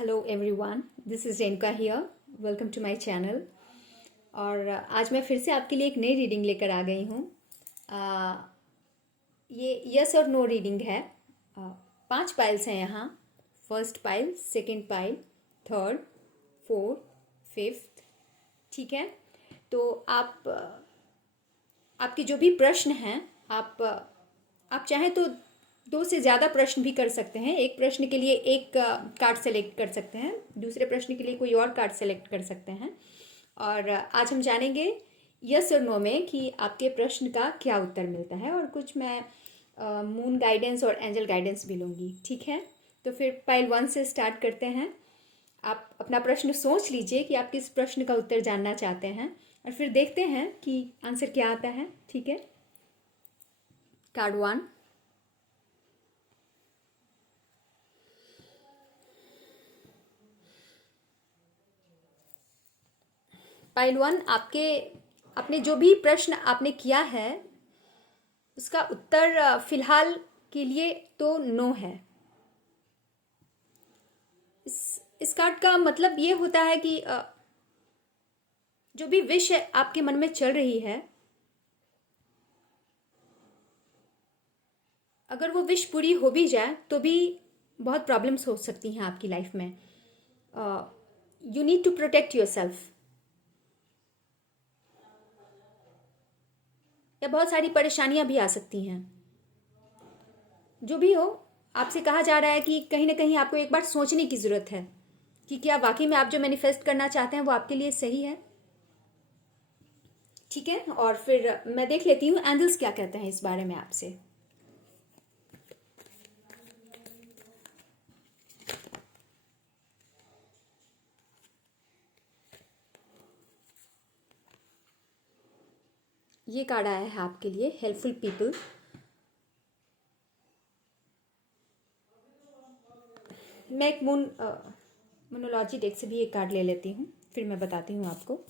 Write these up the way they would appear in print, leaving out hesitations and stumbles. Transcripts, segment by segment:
Hello everyone, this is Renuka here. Welcome to my channel. और आज मैं फिर से आपके लिए एक नई रीडिंग लेकर आ गई हूँ। ये यस और नो रीडिंग है। 5 पाइल्स हैं यहाँ। First pile, second pile, third, fourth, fifth. ठीक है, तो आपके जो भी प्रश्न हैं, आप चाहें तो 2 से ज़्यादा प्रश्न भी कर सकते हैं। एक प्रश्न के लिए एक कार्ड सेलेक्ट कर सकते हैं, दूसरे प्रश्न के लिए कोई और कार्ड सेलेक्ट कर सकते हैं। और आज हम जानेंगे यस और नो में कि आपके प्रश्न का क्या उत्तर मिलता है। और कुछ मैं मून गाइडेंस और एंजल गाइडेंस भी लूँगी। ठीक है, तो फिर पाइल 1 से स्टार्ट करते हैं। आप अपना प्रश्न सोच लीजिए कि आप किस प्रश्न का उत्तर जानना चाहते हैं, और फिर देखते हैं कि आंसर क्या आता है। ठीक है, कार्ड 1, पाइल 1। आपने जो भी प्रश्न आपने किया है उसका उत्तर फिलहाल के लिए तो नो है। इस कार्ड का मतलब ये होता है कि जो भी विश आपके मन में चल रही है, अगर वो विश पूरी हो भी जाए तो भी बहुत प्रॉब्लम्स हो सकती हैं आपकी लाइफ में। You need to protect yourself, या बहुत सारी परेशानियां भी आ सकती हैं। जो भी हो, आपसे कहा जा रहा है कि कहीं ना कहीं आपको एक बार सोचने की ज़रूरत है कि क्या वाकई में आप जो मैनिफेस्ट करना चाहते हैं वो आपके लिए सही है। ठीक है, और फिर मैं देख लेती हूँ एंजल्स क्या कहते हैं इस बारे में आपसे। ये कार्ड आया है आपके लिए, हेल्पफुल पीपल। मैं एक मोनोलॉजी डेक से भी एक कार्ड ले लेती हूँ, फिर मैं बताती हूँ आपको।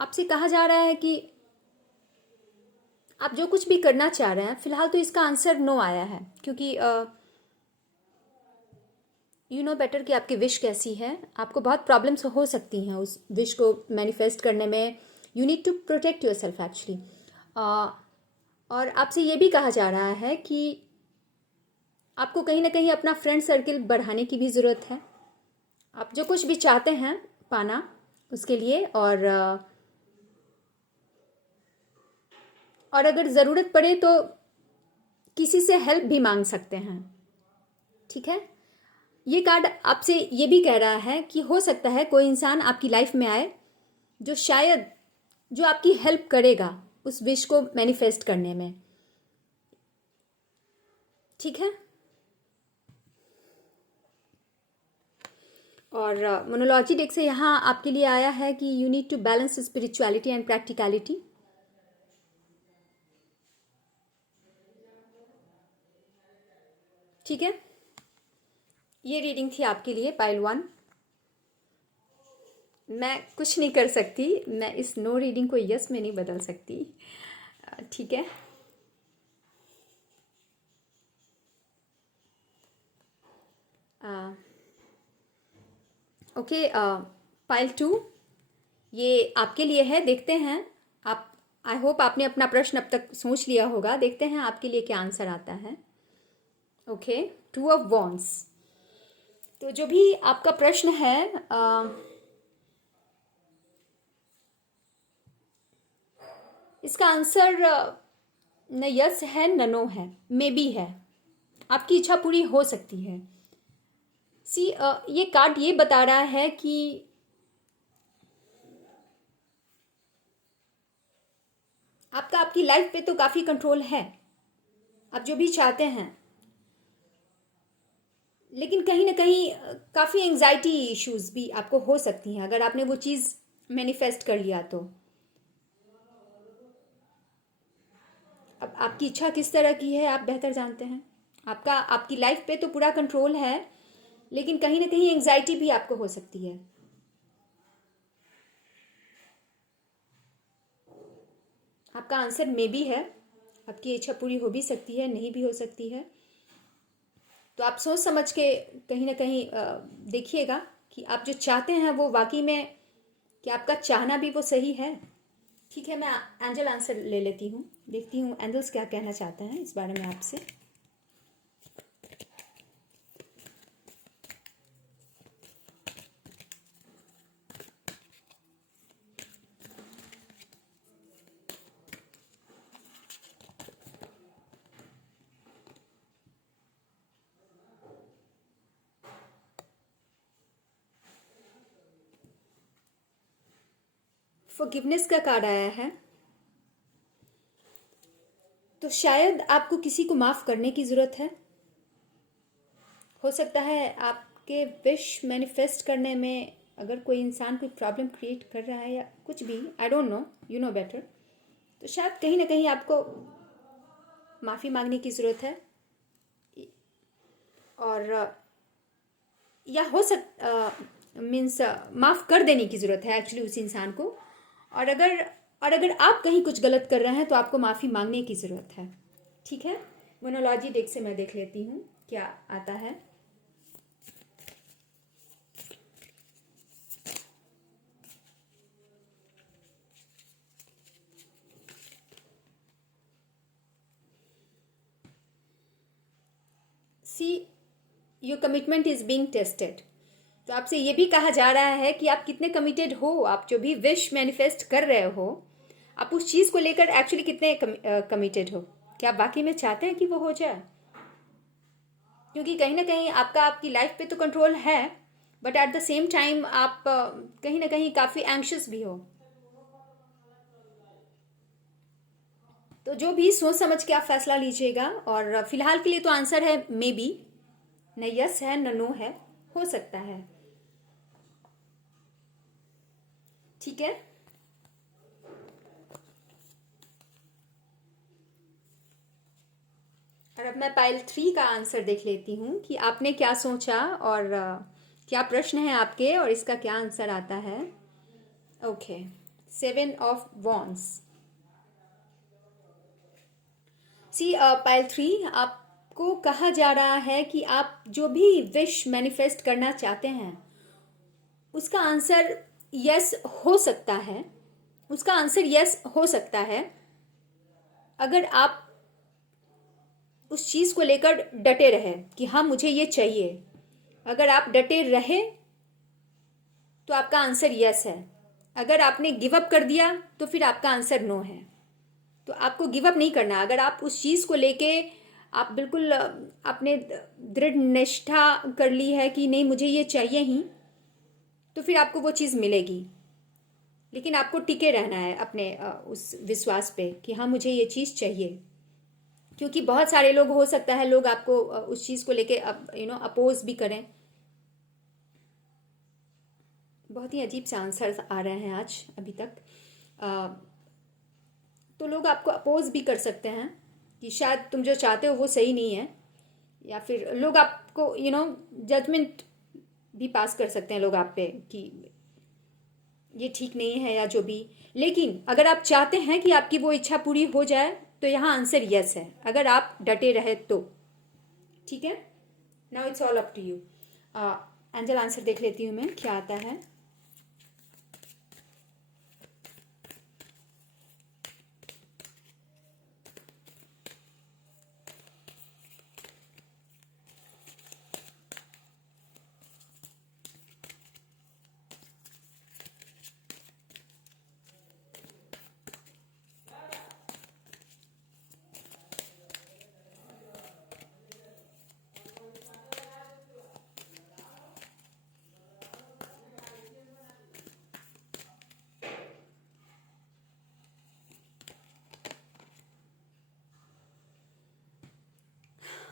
आपसे कहा जा रहा है कि आप जो कुछ भी करना चाह रहे हैं, फिलहाल तो इसका आंसर नो आया है, क्योंकि यू नो बेटर कि आपकी विश कैसी है। आपको बहुत प्रॉब्लम्स हो सकती हैं उस विश को मैनिफेस्ट करने में। You need to protect yourself actually. और आपसे ये भी कहा जा रहा है कि आपको कहीं ना कहीं अपना फ्रेंड सर्किल बढ़ाने की भी ज़रूरत है। आप जो कुछ भी चाहते हैं पाना उसके लिए, और अगर ज़रूरत पड़े तो किसी से हेल्प भी मांग सकते हैं। ठीक है, ये कार्ड आपसे ये भी कह रहा है कि हो सकता है कोई इंसान आपकी लाइफ में आए जो शायद जो आपकी हेल्प करेगा उस विश को मैनिफेस्ट करने में। ठीक है, और मोनोलॉजी डेक से यहाँ आपके लिए आया है कि you need to balance spirituality and practicality. ठीक है, ये रीडिंग थी आपके लिए पाइल 1। मैं कुछ नहीं कर सकती, मैं इस नो रीडिंग को यस में नहीं बदल सकती। ठीक है, ओके। पाइल 2 ये आपके लिए है। देखते हैं आप, आई होप आपने अपना प्रश्न अब तक सोच लिया होगा। देखते हैं आपके लिए क्या आंसर आता है। Okay, 2 of wands. तो जो भी आपका प्रश्न है, इसका आंसर न यस है न नो है, मे बी है। आपकी इच्छा पूरी हो सकती है। ये कार्ड ये बता रहा है कि आपका आपकी लाइफ पे तो काफ़ी कंट्रोल है। आप जो भी चाहते हैं लेकिन कहीं ना कहीं काफ़ी एंजाइटी इश्यूज भी आपको हो सकती हैं अगर आपने वो चीज़ मैनिफेस्ट कर लिया तो। अब आपकी इच्छा किस तरह की है आप बेहतर जानते हैं। आपका आपकी लाइफ पे तो पूरा कंट्रोल है, लेकिन कहीं ना कहीं एंजाइटी भी आपको हो सकती है। आपका आंसर मे बी है। आपकी इच्छा पूरी हो भी सकती है, नहीं भी हो सकती है। तो आप सोच समझ के कहीं ना कहीं देखिएगा कि आप जो चाहते हैं वो वाकई में, कि आपका चाहना भी वो सही है। ठीक है, मैं एंजल आंसर ले लेती हूँ, देखती हूँ एंजल्स क्या कहना चाहते हैं इस बारे में आपसे। फॉरगिवनेस का कार्ड आया है, तो शायद आपको किसी को माफ़ करने की ज़रूरत है। हो सकता है आपके विश मैनिफेस्ट करने में अगर कोई इंसान कोई प्रॉब्लम क्रिएट कर रहा है या कुछ भी, I don't know, you know better, तो शायद कहीं ना कहीं आपको माफ़ी मांगने की ज़रूरत है। और या हो मीन्स माफ़ कर देने की ज़रूरत है एक्चुअली उस इंसान को। और अगर आप कहीं कुछ गलत कर रहे हैं तो आपको माफ़ी मांगने की ज़रूरत है। ठीक है, मोनोलॉजी डेक से मैं देख लेती हूँ क्या आता है। See, your commitment is being tested. तो आपसे ये भी कहा जा रहा है कि आप कितने कमिटेड हो। आप जो भी विश मैनिफेस्ट कर रहे हो, आप उस चीज़ को लेकर एक्चुअली कितने कमिटेड हो। क्या आप वाकई में चाहते हैं कि वो हो जाए? क्योंकि कहीं ना कहीं आपका आपकी लाइफ पे तो कंट्रोल है, but at the same time आप कहीं ना कहीं काफ़ी एंग्शियस भी हो। तो जो भी सोच समझ के आप फैसला लीजिएगा। और फिलहाल के लिए तो आंसर है मे बी, न यस है न नो है, हो सकता है। ठीक है, और अब मैं पाइल 3 का आंसर देख लेती हूँ कि आपने क्या सोचा और क्या प्रश्न है आपके और इसका क्या आंसर आता है। Okay, 7 of wands. See, pile 3, आपको कहा जा रहा है कि आप जो भी विश मैनिफेस्ट करना चाहते हैं उसका आंसर यस हो सकता है। उसका आंसर यस हो सकता है अगर आप उस चीज़ को लेकर डटे रहे कि हाँ मुझे ये चाहिए। अगर आप डटे रहे तो आपका आंसर यस है। अगर आपने गिव अप कर दिया तो फिर आपका आंसर नो है। तो आपको गिव अप नहीं करना। अगर आप उस चीज़ को लेके आप बिल्कुल आपने दृढ़ निष्ठा कर ली है कि नहीं मुझे ये चाहिए ही, तो फिर आपको वो चीज़ मिलेगी। लेकिन आपको टिके रहना है अपने उस विश्वास पे कि हाँ मुझे ये चीज़ चाहिए। क्योंकि बहुत सारे लोग, हो सकता है लोग आपको उस चीज़ को लेके अपोज भी करें। बहुत ही अजीब से आंसर आ रहे हैं आज अभी तक। अ, तो लोग आपको अपोज भी कर सकते हैं कि शायद तुम जो चाहते हो वो सही नहीं है, या फिर लोग आपको जजमेंट भी पास कर सकते हैं लोग आप पे कि ये ठीक नहीं है या जो भी। लेकिन अगर आप चाहते हैं कि आपकी वो इच्छा पूरी हो जाए तो यहाँ आंसर यस है, अगर आप डटे रहे तो। ठीक है, now it's all up to you. Angel answer देख लेती हूँ मैं क्या आता है।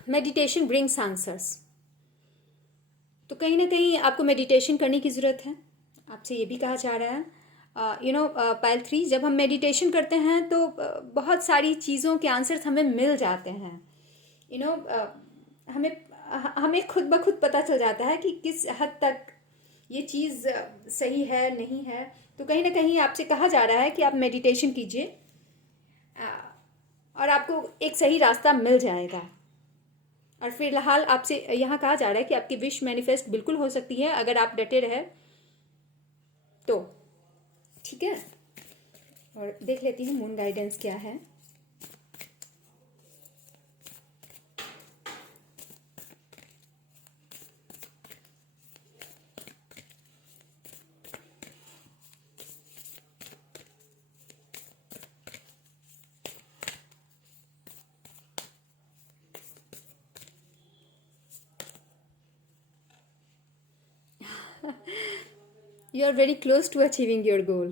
Meditation brings answers. तो कहीं ना कहीं आपको मेडिटेशन करने की ज़रूरत है, आपसे ये भी कहा जा रहा है। पाइल 3, जब हम मेडिटेशन करते हैं तो बहुत सारी चीज़ों के आंसर्स हमें मिल जाते हैं। हमें हमें खुद ब खुद पता चल जाता है कि किस हद तक ये चीज़ सही है नहीं है। तो कहीं ना कहीं आपसे कहा जा रहा है कि आप मेडिटेशन कीजिए और आपको एक सही रास्ता मिल जाएगा। और फिलहाल आपसे यहाँ कहा जा रहा है कि आपकी विश मैनिफेस्ट बिल्कुल हो सकती है अगर आप डटे रहे तो। ठीक है, और देख लेती हूँ मून गाइडेंस क्या है। You are very close to achieving your goal.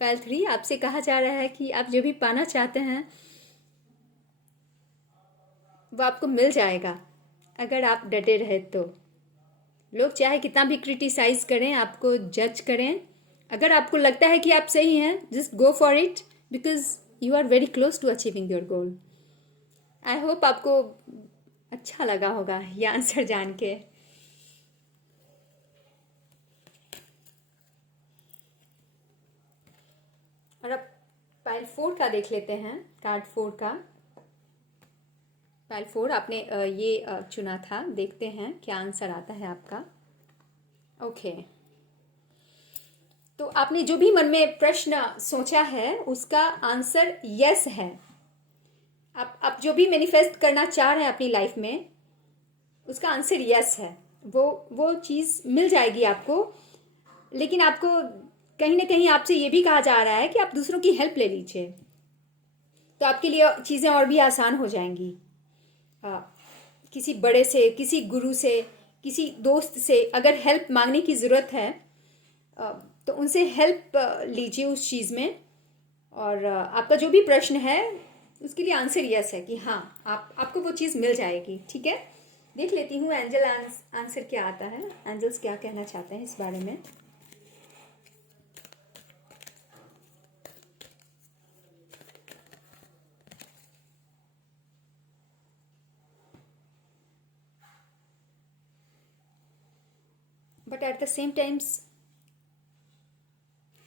Pile 3, आपसे कहा जा रहा है कि आप जो भी पाना चाहते हैं वो आपको मिल जाएगा अगर आप डटे रहे तो। लोग चाहे कितना भी क्रिटिसाइज करें, आपको जज करें, अगर आपको लगता है कि आप सही हैं, just go for it because you are very close to achieving your goal. I hope आपको अच्छा लगा होगा ये आंसर जान के। और अब पाइल 4 का देख लेते हैं, कार्ड 4 का। पाइल 4 आपने ये चुना था, देखते हैं क्या आंसर आता है आपका। ओके, तो आपने जो भी मन में प्रश्न सोचा है उसका आंसर यस है। आप जो भी मैनिफेस्ट करना चाह रहे हैं अपनी लाइफ में उसका आंसर यस है। वो चीज़ मिल जाएगी आपको, लेकिन आपको कहीं ना कहीं आपसे ये भी कहा जा रहा है कि आप दूसरों की हेल्प ले लीजिए, तो आपके लिए चीज़ें और भी आसान हो जाएंगी। किसी बड़े से, किसी गुरु से, किसी दोस्त से अगर हेल्प मांगने की ज़रूरत है तो उनसे हेल्प लीजिए उस चीज़ में। और आपका जो भी प्रश्न है उसके लिए आंसर यस है कि हाँ आपको वो चीज़ मिल जाएगी। ठीक है, देख लेती हूँ एंजल आंसर क्या आता है, एंजल्स क्या कहना चाहते हैं इस बारे में। But at the same times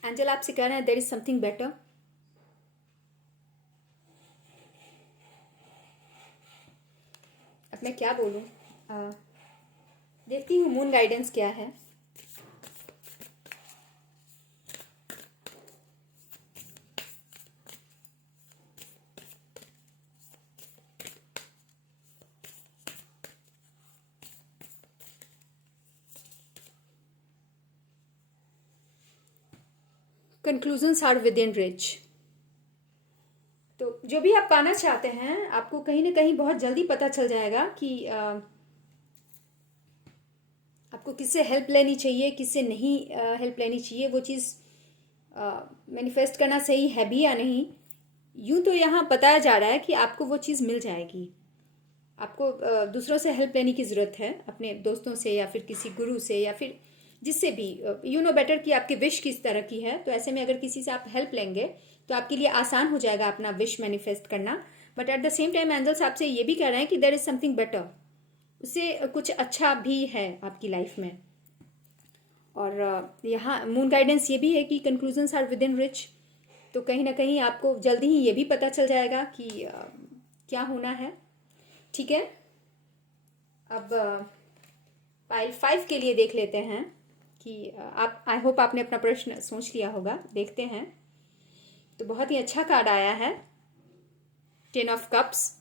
angel आपसे कह रहे हैं देयर इज समथिंग बेटर। अब मैं क्या बोलूँ, देखती हूँ मून गाइडेंस क्या है। Conclusions are within reach. तो जो भी आप पाना चाहते हैं आपको कहीं ना कहीं बहुत जल्दी पता चल जाएगा कि आपको किससे हेल्प लेनी चाहिए, किससे नहीं हेल्प लेनी चाहिए। वो चीज़ मैनिफेस्ट करना सही है भी या नहीं, यूं तो यहाँ बताया जा रहा है कि आपको वो चीज़ मिल जाएगी। आपको दूसरों से हेल्प लेने की ज़रूरत है, अपने दोस्तों से या फिर किसी गुरु से या फिर जिससे भी। यू नो बेटर कि आपकी विश किस तरह की है, तो ऐसे में अगर किसी से आप हेल्प लेंगे तो आपके लिए आसान हो जाएगा अपना विश मैनिफेस्ट करना। But at the same time angels आपसे ये भी कह रहे हैं कि देयर इज़ समथिंग बेटर, उससे कुछ अच्छा भी है आपकी लाइफ में। और यहाँ मून गाइडेंस ये भी है कि conclusions are within reach. तो कहीं ना कहीं आपको जल्दी ही ये भी पता चल जाएगा कि क्या होना है। ठीक है, अब पाइल 5 के लिए देख लेते हैं कि आप, आई होप आपने अपना प्रश्न सोच लिया होगा। देखते हैं, तो बहुत ही अच्छा कार्ड आया है, 10 ऑफ कप्स।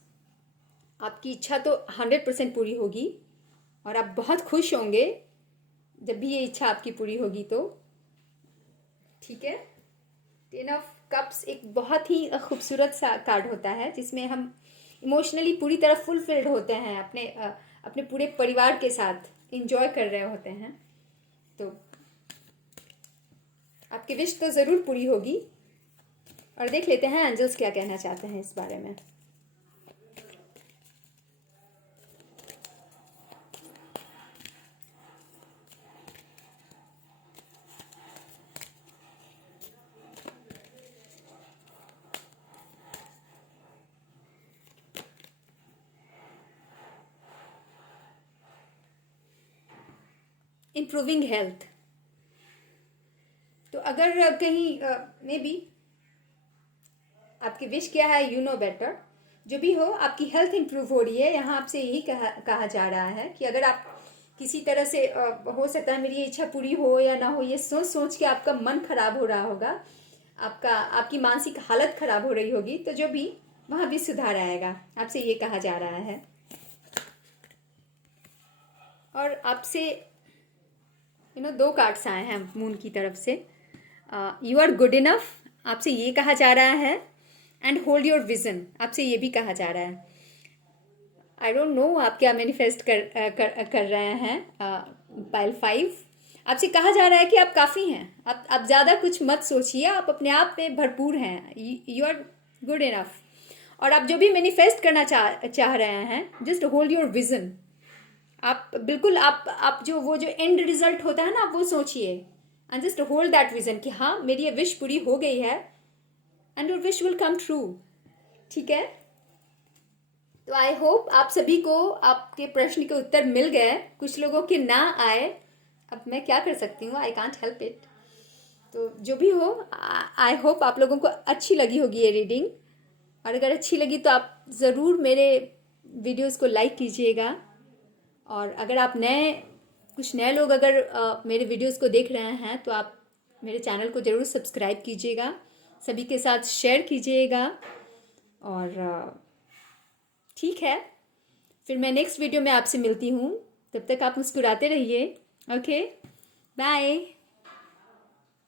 आपकी इच्छा तो 100% पूरी होगी और आप बहुत खुश होंगे जब भी ये इच्छा आपकी पूरी होगी तो। ठीक है, 10 ऑफ कप्स एक बहुत ही खूबसूरत सा कार्ड होता है जिसमें हम इमोशनली पूरी तरह फुलफिल्ड होते हैं, अपने पूरे परिवार के साथ इंजॉय कर रहे होते हैं। तो आपकी विश तो ज़रूर पूरी होगी। और देख लेते हैं एंजल्स क्या कहना चाहते हैं इस बारे में। Improving health. तो अगर कहीं मे बी आपकी विश क्या है, यू नो बेटर, जो भी हो आपकी हेल्थ इंप्रूव हो रही है, यहाँ आपसे यही कहा जा रहा है कि अगर आप किसी तरह से हो सकता है मेरी ये इच्छा पूरी हो या ना हो, ये सोच सोच के आपका मन खराब हो रहा होगा, आपकी मानसिक हालत खराब हो रही होगी, तो जो भी वहाँ भी सुधार आएगा, आपसे ये कहा जा रहा है। और आपसे दो कार्ड्स आए हैं मून की तरफ से। यू आर गुड इनफ, आपसे ये कहा जा रहा है, एंड होल्ड योर विजन, आपसे ये भी कहा जा रहा है। आई डोंट नो आप क्या मैनिफेस्ट कर रहे हैं। पाइल 5 आपसे कहा जा रहा है कि आप काफ़ी हैं, आप ज़्यादा कुछ मत सोचिए, आप अपने आप में भरपूर हैं, यू आर गुड इनफ। और आप जो भी मैनिफेस्ट करना चाह रहे हैं, जस्ट होल्ड योर विजन। आप बिल्कुल आप वो जो एंड रिजल्ट होता है ना, आप वो सोचिए, and just hold that vision कि हाँ मेरी ये विश पूरी हो गई है, and your wish will come true. ठीक है, तो आई होप आप सभी को आपके प्रश्न के उत्तर मिल गए। कुछ लोगों के ना आए, अब मैं क्या कर सकती हूँ, आई कांट हेल्प इट। तो जो भी हो, आई होप आप लोगों को अच्छी लगी होगी ये रीडिंग, और अगर अच्छी लगी तो आप ज़रूर मेरे वीडियोस को लाइक कीजिएगा। और अगर आप कुछ नए लोग अगर मेरे वीडियोस को देख रहे हैं, तो आप मेरे चैनल को ज़रूर सब्सक्राइब कीजिएगा, सभी के साथ शेयर कीजिएगा। और ठीक है, फिर मैं नेक्स्ट वीडियो में आपसे मिलती हूँ, तब तक आप मुस्कुराते रहिए। Okay, bye.